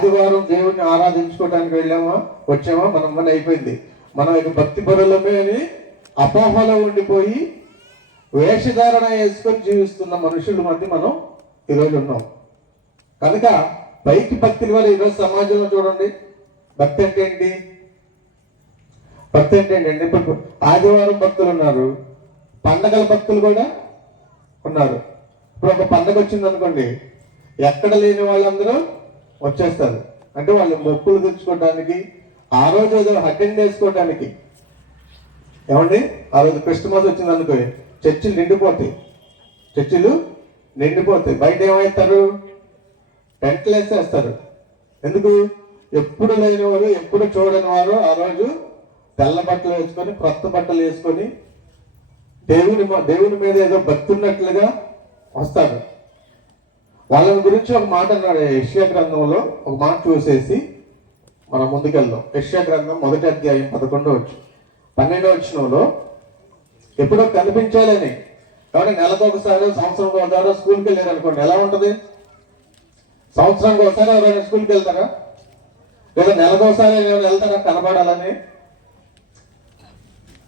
ఆదివారం దేవుడిని ఆరాధించుకోవడానికి వెళ్ళామా వచ్చామా మనం మన అయిపోయింది. మనం ఇక భక్తి పరులమే అని అపోహలో ఉండిపోయి వేషధారణ వేసుకొని జీవిస్తున్న మనుషుల మధ్య మనం ఈరోజు ఉన్నాం. కనుక పైకి భక్తి వల్ల ఈరోజు సమాజంలో చూడండి, భక్తి అంటే ఏంటి? భక్తి అంటే ఏంటండి? ఇప్పుడు ఆదివారం భక్తులు ఉన్నారు, పండగల భక్తులు కూడా ఉన్నారు. ఇప్పుడు ఒక పండగ వచ్చింది అనుకోండి, ఎక్కడ లేని వాళ్ళందరూ వచ్చేస్తారు. అంటే వాళ్ళు మొక్కులు తెచ్చుకోవడానికి, ఆ రోజు ఏదో అటెండ్ చేసుకోవడానికి. ఏమండి, ఆ రోజు క్రిస్మస్ వచ్చింది అనుకో, చర్చిలు నిండిపోతాయి. బయట ఏమవుతారు? టెంట్లు వేసేస్తారు. ఎందుకు? ఎప్పుడు లేని వారు, ఎప్పుడు చూడని వారు ఆ రోజు తెల్ల బట్టలు వేసుకొని, కొత్త బట్టలు వేసుకొని దేవుని మీద ఏదో భక్తి ఉన్నట్లుగా వస్తారు. వాళ్ళ గురించి ఒక మాట అన్నాడు యెషయా గ్రంథంలో. ఒక మాట చూసేసి మనం ముందుకెళ్దాం. యెషయా గ్రంథం 1వ అధ్యాయం 12వ వచనంలో ఎప్పుడో కనిపించాలని, కాబట్టి నెలకు ఒకసారి, సంవత్సరం ఒకసారి స్కూల్కి వెళ్ళారు అనుకోండి, ఎలా ఉంటుంది? సంవత్సరానికి ఒకసారి ఎవరైనా స్కూల్కి వెళ్తారా? లేదా నెలకు ఒకసారి ఎవరైనా వెళ్తారా కనబడాలని?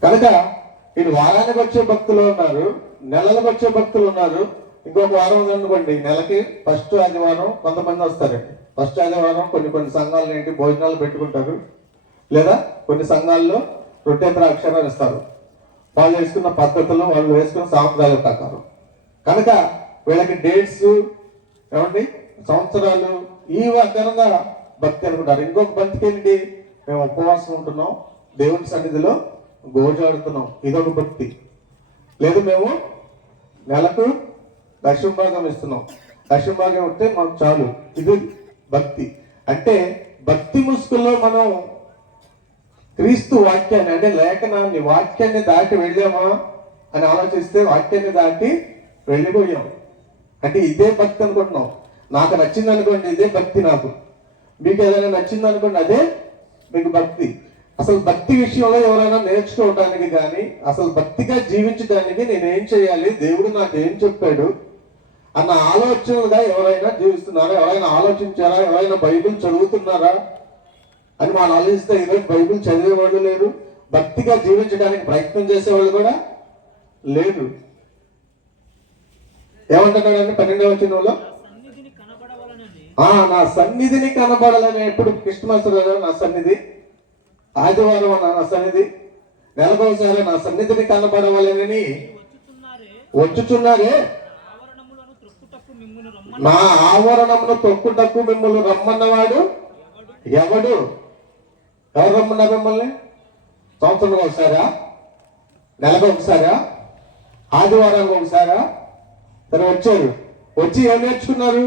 కనుక ఇది వారానికి వచ్చే భక్తులు ఉన్నారు, నెలలకు వచ్చే భక్తులు ఉన్నారు. ఇంకొక వారం ఉందనుకోండి, నెలకి ఫస్ట్ ఆదివారం కొంతమంది వస్తారండి. ఫస్ట్ ఆదివారం కొన్ని సంఘాలు ఏంటి భోజనాలు పెట్టుకుంటారు, లేదా కొన్ని సంఘాల్లో రొట్టె అక్షరాలు ఇస్తారు. వాళ్ళు వేసుకున్న పద్ధతులు, వాళ్ళు వేసుకున్న సాంప్రదాయాల ప్రకారం. కనుక వీళ్ళకి డేట్స్ ఏమండి, సంవత్సరాలు ఈ రకంగా భక్తి అనుకుంటారు. ఇంకొక భక్తికి ఏంటి? మేము ఉపవాసం ఉంటున్నాం, దేవుని సన్నిధిలో గోజాడుతున్నాం, ఇదొక భక్తి. లేదు మేము నెలకు దశమ భాగం ఇస్తున్నాం, దశమ భాగం ఇస్తే మాకు చాలు, ఇది భక్తి. అంటే భక్తి ముసుగులో మనం క్రీస్తు వాక్యాన్ని, అంటే లేఖనాన్ని, వాక్యాన్ని దాటి వెళ్ళామా అని ఆలోచిస్తే వాక్యాన్ని దాటి వెళ్ళిపోయాం. అంటే ఇదే భక్తి అనుకుంటున్నాం. నాకు నచ్చింది అనుకోండి, ఇదే భక్తి. నాకు మీకు ఏదైనా నచ్చింది అనుకోండి, అదే మీకు భక్తి. అసలు భక్తి విషయంలో ఎవరైనా నేర్చుకోవడానికి కానీ, అసలు భక్తిగా జీవించడానికి నేనేం చేయాలి, దేవుడు నాకు ఏం చెప్పాడు అన్న ఆలోచనలుగా ఎవరైనా జీవిస్తున్నారా? ఎవరైనా ఆలోచించారా? ఎవరైనా బైబిల్ చదువుతున్నారా అని మనం ఆలోచిస్తే ఈరోజు బైబిల్ చదివేవాళ్ళు లేరు, భక్తిగా జీవించడానికి ప్రయత్నం చేసేవాళ్ళు కూడా లేరు. ఏమంటున్నాడండి 12వ వచనంలో? నా సన్నిధిని కనబడాలని. ఎప్పుడు క్రిస్మస్ రోజు నా సన్నిధి, ఆదివారం నా సన్నిధి, నెలకోసారి నా సన్నిధిని కనబడవాలని వచ్చుచున్నారే, నా ఆవరణమును తొక్కుటకు మిమ్మల్ని రమ్మన్నవాడు ఎవడు? ఎవరు రమ్మన్నారు మిమ్మల్ని? సంవత్సరం ఒకసారా? నెలకు ఒకసారా? ఆదివారానికి ఒకసారా? సరే వచ్చారు, వచ్చి ఏం నేర్చుకున్నారు?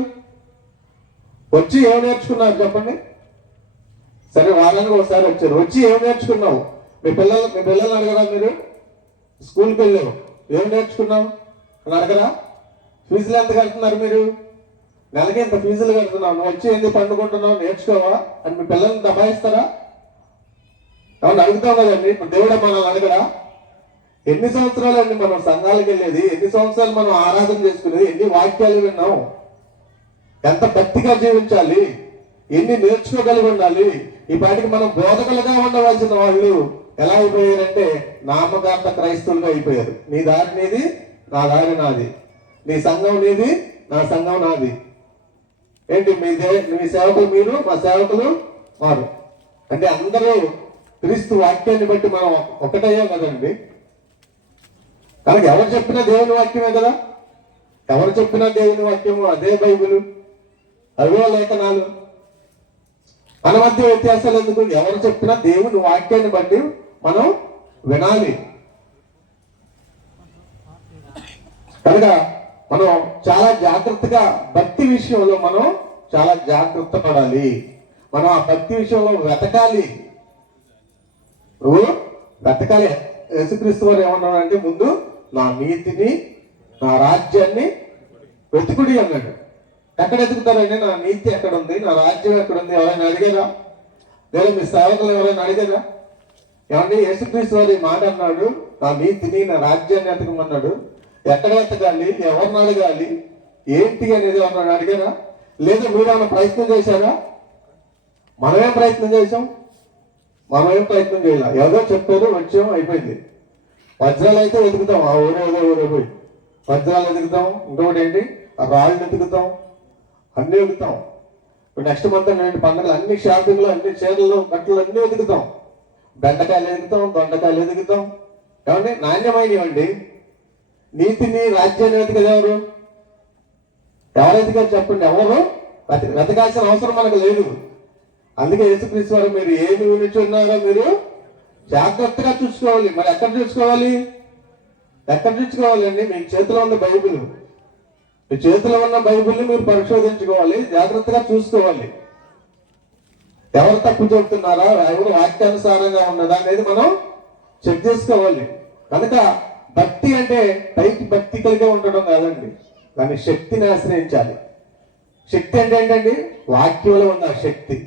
చెప్పండి. సరే వారానికి ఒకసారి వచ్చారు, వచ్చి ఏం నేర్చుకున్నావు? మీ పిల్లలు అడగరా? మీరు స్కూల్కి వెళ్ళావు, ఏం నేర్చుకున్నావు అని అడగరా? ఫీజులు ఎంత కడుతున్నారు మీరు? నెలకి ఎంత ఫీజులు కడుతున్నావు, నువ్వు వచ్చి ఎందుకు పండుకుంటున్నావు, నేర్చుకోవా అని మీ పిల్లల్ని దబాయిస్తారా? ఏమన్నా అడుగుతాం కదండి. ఇప్పుడు దేవుడు మనల్ని అడగరా? ఎన్ని సంవత్సరాలు అండి మనం సంఘాలకు వెళ్ళేది? ఎన్ని సంవత్సరాలు మనం ఆరాధన చేసుకునేది? ఎన్ని వాక్యాలు విన్నాం? ఎంత భక్తిగా జీవించాలి? ఎన్ని నేర్చుకోగలిగి ఉండాలి? ఈ పాటికి మనం బోధకులుగా ఉండవలసిన వాళ్ళు ఎలా అయిపోయారంటే నామకార్థ క్రైస్తవులుగా అయిపోయారు. నీ దారి నీది, నా దారి నాది, నీ సంఘం నీది, నా సంఘం నాది. ఏంటి మీ సేవకులు మీరు, మా సేవకులు వారు. అంటే అందరూ క్రీస్తు వాక్యాన్ని బట్టి మనం ఒకటయ్యాం కదండి. కనుక ఎవరు చెప్పినా దేవుని వాక్యమే కదా. ఎవరు చెప్పినా దేవుని వాక్యము అదే బైబిల్, అవే లేఖనాలు. మన మధ్య వ్యత్యాసాలు ఎందుకు? ఎవరు చెప్పినా దేవుని వాక్యాన్ని బట్టి మనం వినాలి. కనుక మనం చాలా జాగ్రత్తగా భక్తి విషయంలో మనం చాలా జాగ్రత్త పడాలి. మనం ఆ భక్తి విషయంలో వెతకాలి. నువ్వు వెతకాలి. యేసుక్రీస్తు వారు ఏమన్నాడంటే, ముందు నా నీతిని, నా రాజ్యాన్ని వెతుకుడి అన్నాడు. ఎక్కడ ఎదుగుతారండి? నా నీతి ఎక్కడ ఉంది, నా రాజ్యం ఎక్కడ ఉంది? ఎవరైనా అడిగారా? లేదా మీ సేవకులు ఎవరైనా అడిగారా? ఏమండి, యేసుక్రీస్తు వారు ఈ మాట అన్నాడు, నా నీతిని, నా రాజ్యాన్ని ఎతకమన్నాడు. ఎక్కడ ఎతకాలి, ఎవరిని అడగాలి, ఏంటి అనేది ఎవరైనా అడిగారా? లేదా మీరు ఏమైనా ప్రయత్నం చేశారా? మనమేం ప్రయత్నం చేసాం? మనమేం ప్రయత్నం చేయాల, ఎవరో చెప్పారు, వచ్చాము, అయిపోయింది. వజ్రాలు అయితే వెతుకుతాం, ఆ ఊరే పోయి వజ్రాలు వెతుకుతాం. ఇంకొకటి ఏంటి, ఆ రాళ్ళు వెతుకుతాం, అన్నీ వెతుకుతాం. ఇప్పుడు నెక్స్ట్ మంత్ నేను పండుగలు అన్ని షాపింగ్లు, అన్ని చీరలు, బట్టలు అన్నీ వెతుకుతాం. బెండకాయలు ఎదుగుతాం, దొండకాయలు ఎదుగుతాం. ఏమండి? నాణ్యమైనవండి. నీతిని, రాజ్యాన్ని వెతికేది ఎవరు? ఎవరెతికారు చెప్పండి? ఎవరు వెతకాల్సిన అవసరం మనకు లేదు. అందుకే యేసుక్రీస్తు వారు మీరు ఏమి వినిచున్నారో మీరు జాగ్రత్తగా చూసుకోవాలి. మరి ఎక్కడ చూసుకోవాలి? ఎక్కడ చూసుకోవాలండి? మీ చేతిలో ఉన్న బైబిల్, మీ చేతిలో ఉన్న బైబిల్ని మీరు పరిశోధించుకోవాలి, జాగ్రత్తగా చూసుకోవాలి. ఎవరు తప్పు చెబుతున్నారా, ఎవరు వాక్యానుసారంగా ఉన్నదా అనేది మనం చెక్ చేసుకోవాలి. కనుక భక్తి అంటే పైకి భక్తి కలిగే ఉండడం కాదండి, దాని శక్తిని ఆశ్రయించాలి. శక్తి అంటే ఏంటండి? వాక్యంలో ఉన్న శక్తి.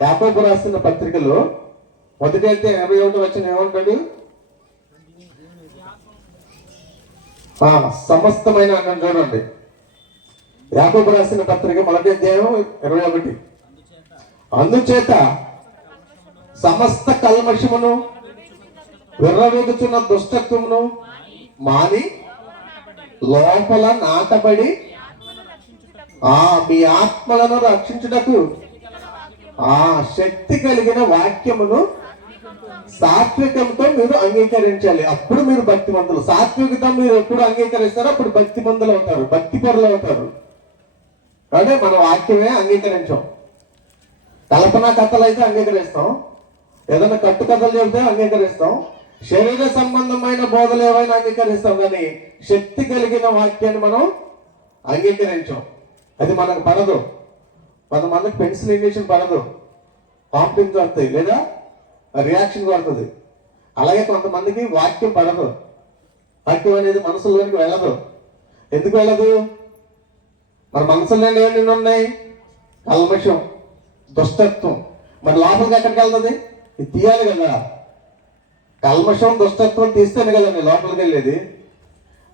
యాకోబు రాసిన పత్రికలో మొదటి అయితే 21 వచ్చిన ఏమంటాడు? సమస్తమైన అన్నం చూడండి. యాకోబు రాసిన పత్రిక మొదటి అధ్యాయం 21. అందుచేత సమస్త కల్మషమును, విర్రవీగుచున్న దుష్టత్వమును మాని లోపల నాటబడి మీ ఆత్మలను రక్షించుటకు శక్తి కలిగిన వాక్యమును సాత్వికంతో మీరు అంగీకరించాలి. అప్పుడు మీరు భక్తిమంతులు. సాత్వికత మీరు ఎప్పుడు అంగీకరిస్తారో అప్పుడు భక్తిమంతులు అవుతారు, భక్తి పరులు అవుతారు. అంటే మన వాక్యమే అంగీకరించాం. కల్పనా కథలు అయితే అంగీకరిస్తాం, ఏదైనా కట్టుకథలు చెబితే అంగీకరిస్తాం, శరీర సంబంధమైన బోధలు ఏవైనా అంగీకరిస్తాం, కానీ శక్తి కలిగిన వాక్యాన్ని మనం అంగీకరించాం. అది మనకు పడదు. కొంతమందికి పెన్సిల్ ఇంజక్షన్ పడదు, కాంప్లింగ్స్ వస్తాయి, లేదా రియాక్షన్ పడుతుంది. అలాగే కొంతమందికి వాక్యం పడదు, వాక్యం అనేది మనసులోనికి వెళ్ళదు. ఎందుకు వెళ్ళదు? మరి మనసులో ఏమి ఉన్నాయి? కల్మషం, దుష్టత్వం. మరి లోపలికి ఎక్కడికి వెళ్తుంది? ఇది తీయాలి కదా. కల్మషం, దుష్టత్వం తీస్తేనే కదండి లోపలికి వెళ్ళేది.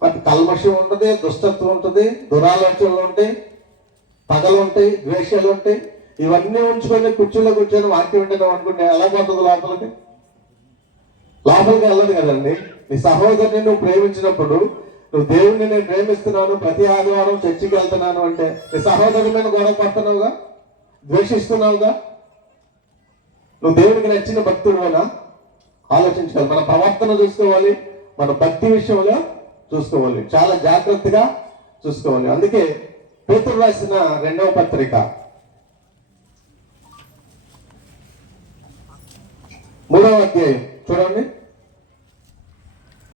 మరి కల్మషం ఉంటుంది, దుష్టత్వం ఉంటుంది, దురాలోచనలు ఉంటాయి, పగలు ఉంటాయి, ద్వేషాలు ఉంటాయి. ఇవన్నీ ఉంచుకొని కుర్చీలో కూర్చొని వాక్యం వింటున్నాం అనుకుంటే ఎలా పోతుంది లోపలికి? లోపలికి వెళ్ళదు కదండి. నీ సహోదరుని నువ్వు ప్రేమించినప్పుడు, నువ్వు దేవుడిని నేను ప్రేమిస్తున్నాను, ప్రతి ఆదివారం చర్చికి వెళ్తున్నాను అంటే నీ సహోదరుని మీద గొడవ పడుతున్నావుగా, ద్వేషిస్తున్నావుగా. నువ్వు దేవుడికి నచ్చిన భక్తుడువేనా? ఆలోచించుకోవాలి. మన ప్రవర్తన చూసుకోవాలి, మన భక్తి విషయంలో చూసుకోవాలి, చాలా జాగ్రత్తగా చూసుకోవాలి. అందుకే పేతురు రాసిన 2వ పత్రిక 3వ అధ్యాయం చూడండి.